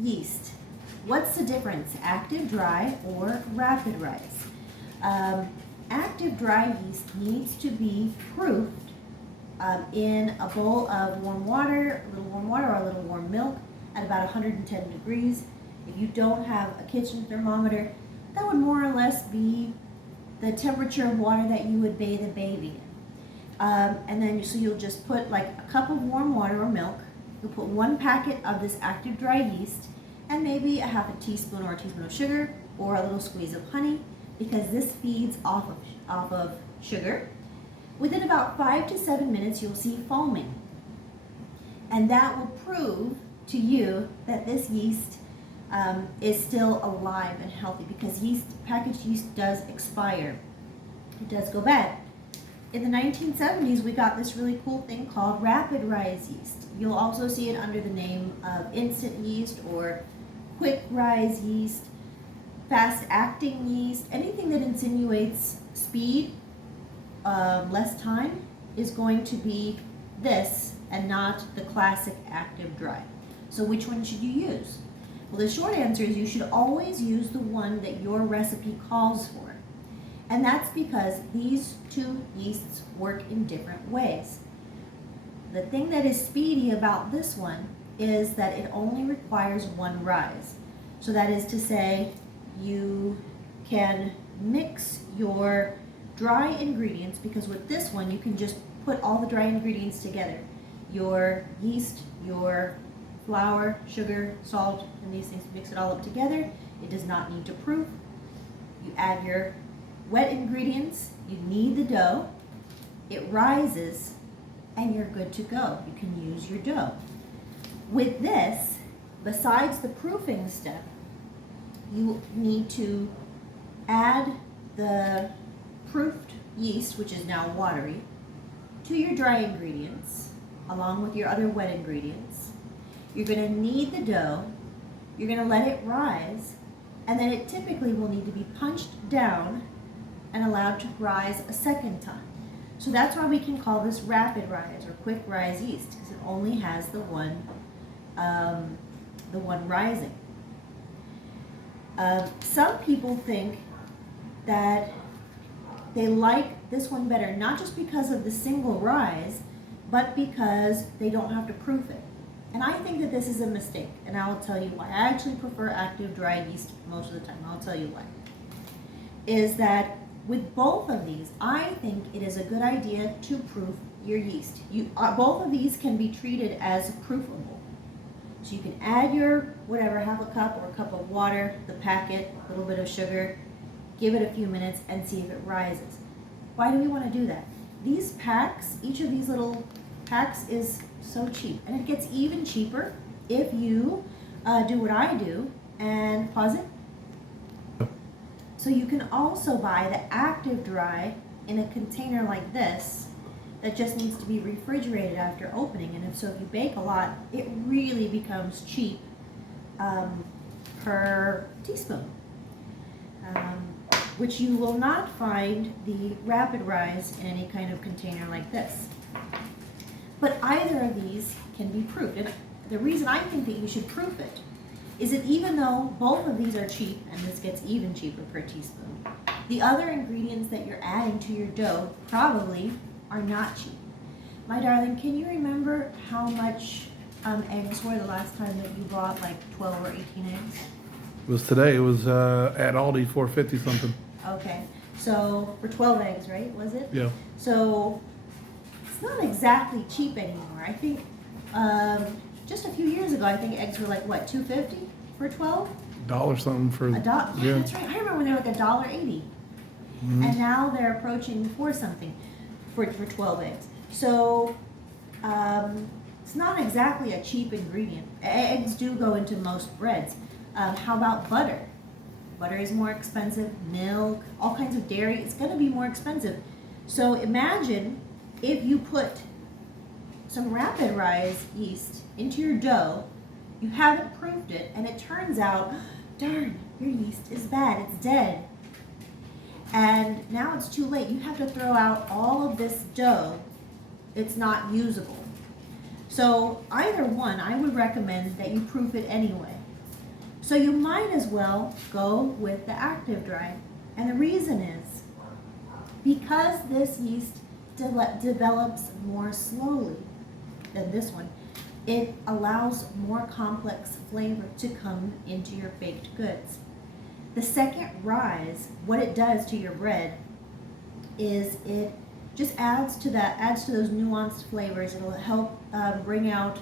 yeast. What's the difference? Active dry or rapid rise? Active dry yeast needs to be proofed in a bowl of warm water, a little warm water or a little warm milk at about 110 degrees. If you don't have a kitchen thermometer, that would more or less be the temperature of water that you would bathe a baby in. And then so you'll just put like a cup of warm water or milk. You'll put 1 packet of this active dry yeast and maybe a half a teaspoon or a teaspoon of sugar or a little squeeze of honey, because this feeds off of sugar. Within about 5 to 7 minutes, you'll see foaming. And that will prove to you that this yeast is still alive and healthy, because packaged yeast does expire. It does go bad. In the 1970s, we got this really cool thing called rapid rise yeast. You'll also see it under the name of instant yeast or quick rise yeast, fast acting yeast. Anything that insinuates speed, less time, is going to be this and not the classic active dry. So which one should you use? Well, the short answer is you should always use the one that your recipe calls for. And that's because these two yeasts work in different ways. The thing that is speedy about this one is that it only requires 1 rise. So that is to say, you can mix your dry ingredients, because with this one you can just put all the dry ingredients together. Your yeast, your flour, sugar, salt, and these things, mix it all up together. It does not need to proof. You add your wet ingredients, you knead the dough, it rises, and you're good to go. You can use your dough. With this, besides the proofing step, you need to add the proofed yeast, which is now watery, to your dry ingredients, along with your other wet ingredients. You're going to knead the dough, you're going to let it rise, and then it typically will need to be punched down and allowed to rise a second time. So that's why we can call this rapid rise or quick rise yeast, because it only has the one rising. Some people think that they like this one better, not just because of the single rise, but because they don't have to proof it. And I think that this is a mistake, and I'll tell you why. I actually prefer active dry yeast most of the time. I'll tell you why. Is that with both of these, I think it is a good idea to proof your yeast. Both of these can be treated as proofable. So you can add your whatever, half a cup or a cup of water, the packet, a little bit of sugar, give it a few minutes and see if it rises. Why do we want to do that? These packs, each of these little packs is so cheap, and it gets even cheaper if you do what I do and pause it. So you can also buy the active dry in a container like this that just needs to be refrigerated after opening. And so if you bake a lot, it really becomes cheap per teaspoon, which you will not find the rapid rise in any kind of container like this. But either of these can be proofed. And the reason I think that you should proof it is that even though both of these are cheap, and this gets even cheaper per teaspoon, the other ingredients that you're adding to your dough probably are not cheap. My darling, can you remember how much eggs were the last time that you bought like 12 or 18 eggs? It was today. It was at Aldi, $4.50 something. Okay, so for 12 eggs, right, was it? Yeah. So it's not exactly cheap anymore. I think just a few years ago, I think eggs were like, what, $2.50 for 12? $1 something for $1. Yeah, yeah. that's right. I remember when they were like $1.80. And now they're approaching $4 something for 12 eggs. So it's not exactly a cheap ingredient. Eggs do go into most breads. How about butter? Butter is more expensive. Milk, all kinds of dairy, it's going to be more expensive. So imagine if you put some rapid rise yeast into your dough, you haven't proofed it, and it turns out, darn, your yeast is bad, it's dead. And now it's too late. You have to throw out all of this dough. It's not usable. So either one, I would recommend that you proof it anyway. So you might as well go with the active dry. And the reason is because this yeast develops more slowly than this one, it allows more complex flavor to come into your baked goods. The second rise, what it does to your bread is it just adds to those nuanced flavors. It'll help bring out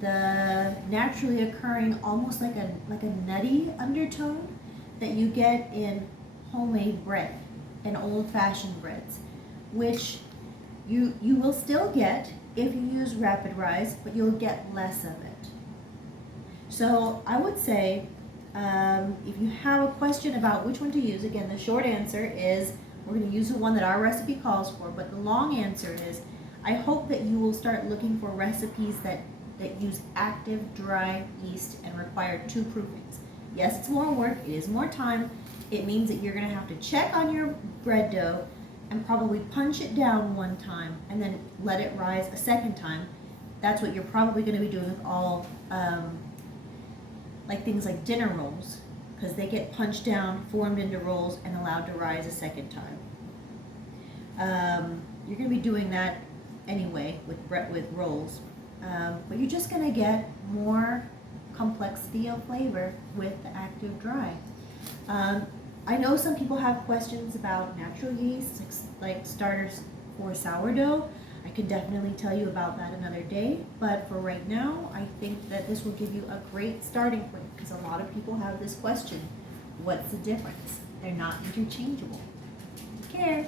the naturally occurring, almost like a nutty undertone that you get in homemade bread and old-fashioned breads, which you will still get if you use rapid rise, but you'll get less of it. So I would say if you have a question about which one to use, again, the short answer is we're going to use the one that our recipe calls for, but the long answer is I hope that you will start looking for recipes that use active dry yeast and require 2 proofings. Yes, it's more work, it is more time. It means that you're going to have to check on your bread dough and probably punch it down one time and then let it rise a second time. That's what you're probably going to be doing with all like things like dinner rolls, because they get punched down, formed into rolls, and allowed to rise a second time. You're going to be doing that anyway with rolls, but you're just going to get more complexity of flavor with the active dry. I know some people have questions about natural yeast, like starters for sourdough. I could definitely tell you about that another day, but for right now, I think that this will give you a great starting point, because a lot of people have this question: what's the difference? They're not interchangeable. Take care.